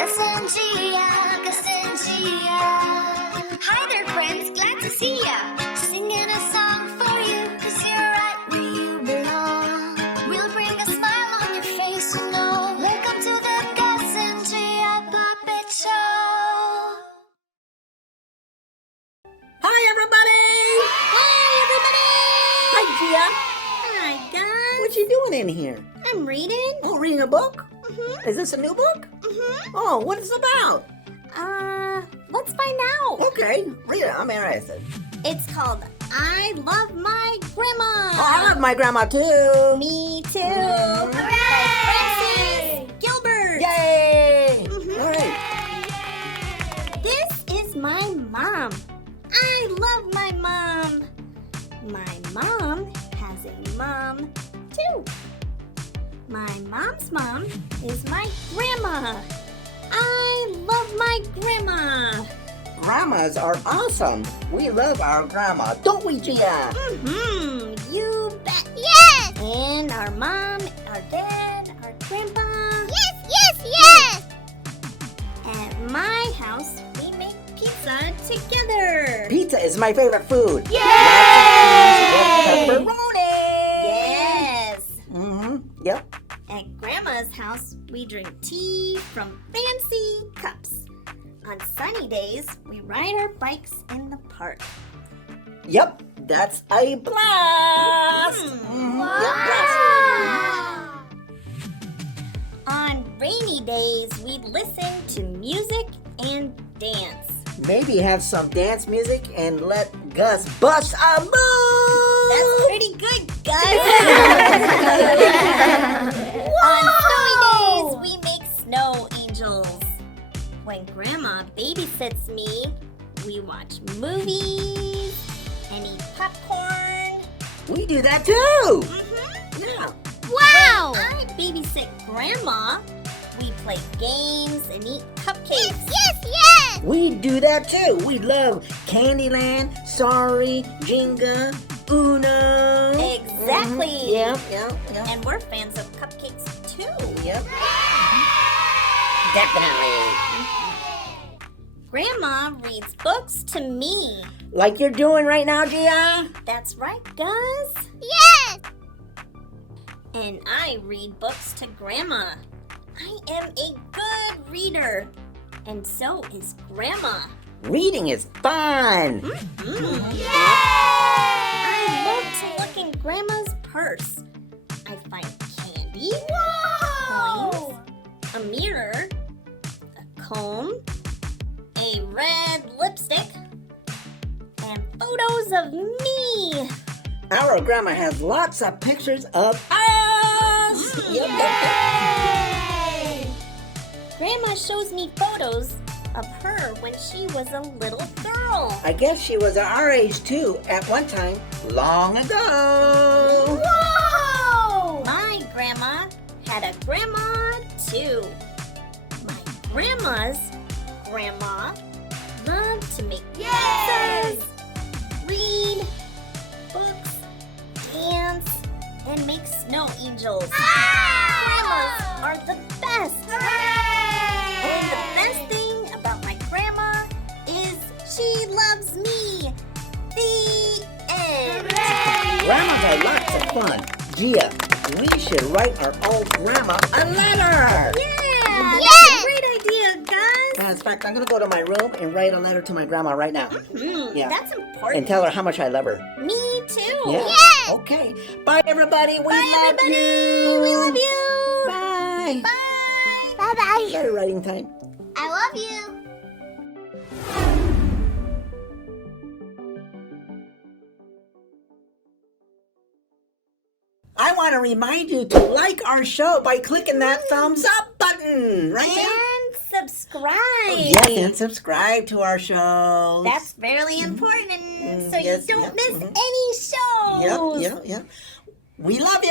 Gus and Gia, Gus and Gia. Hi there, friends, glad to see ya. Singing a song for you, 'cause you're right where you belong. We'll bring a smile on your face, you know. Welcome to the Gus and Gia Puppet Show. Hi, everybody! Hi, Gia. Hi, Gus. What you doing in here? I'm reading. Oh, reading a book? Mm-hmm. Is this a new book? Mm-hmm. Oh, what is it about? Let's find out. Okay, read it. I'm interested. It's called I Love My Grandma. Oh, I love my grandma too. Me too. Mhm. By Francis Gilbert. Yay! Mhm. All right. This is my mom. I love my mom. My mom has a mom too. My mom's mom is my grandma. I love my grandma. Grandmas are awesome. We love our grandma, don't we, Gia? Mm-hmm. You bet. Yes! And our mom, our dad, our grandpa. Yes, yes, yes! At my house, we make pizza together. Pizza is my favorite food. Yay! Pepperoni. Yes. Mm-hmm. Yep. At Grandma's house, we drink tea from fancy cups. On sunny days, we ride our bikes in the park. Yep. That's a blast. Mhm. Yep, blast. On rainy days, we listen to music and dance. Maybe have some dance music and let Gus bust a move. That's pretty good, guys. On snowy days, we make snow angels. When Grandma babysits me, we watch movies and eat popcorn. We do that too. Mm-hmm. Yeah. Wow! I babysit Grandma. We play games and eat cupcakes. Yes, yes! We do that too. We love Candyland, Sorry, Jenga, Uno. Exactly. Mhm. Yep, yep, yep. And we're fans of cupcakes too. Yep. Definitely. Grandma reads books to me. Like you're doing right now, Gia? That's right, Gus. Yes! And I read books to Grandma. I am a good reader. And so is Grandma. Reading is fun. I love to look in Grandma's purse. I find candy, coins, a mirror, a comb, a red lipstick, and photos of me. Our grandma has lots of pictures of us. Grandma shows me photos of her when she was a little girl. I guess she was our age too at one time, long ago. Whoa! My grandma had a grandma too. My grandma's grandma loved to make pizzas, read books, dance, and make snow angels. Grandmas are the best. And the best thing about my grandma is she loves me. The end. Grandmas are lots of fun. Gia, we should write our old grandma a letter. Yeah, Yes. that's a great idea, guys. In fact, I'm going to go to my room and write a letter to my grandma right now. Yeah. That's important. And tell her how much I love her. Me too. Yeah. Yes! Okay. Bye, everybody. We Bye, love everybody. you. We love you. Bye. Bye. Bye-bye! Letter writing time. I love you! I want to remind you to like our show by clicking that thumbs up button right there. And subscribe. Yes, and subscribe to our show. That's fairly important so yes, you don't yep, miss mhm. any shows. Yep. We love you.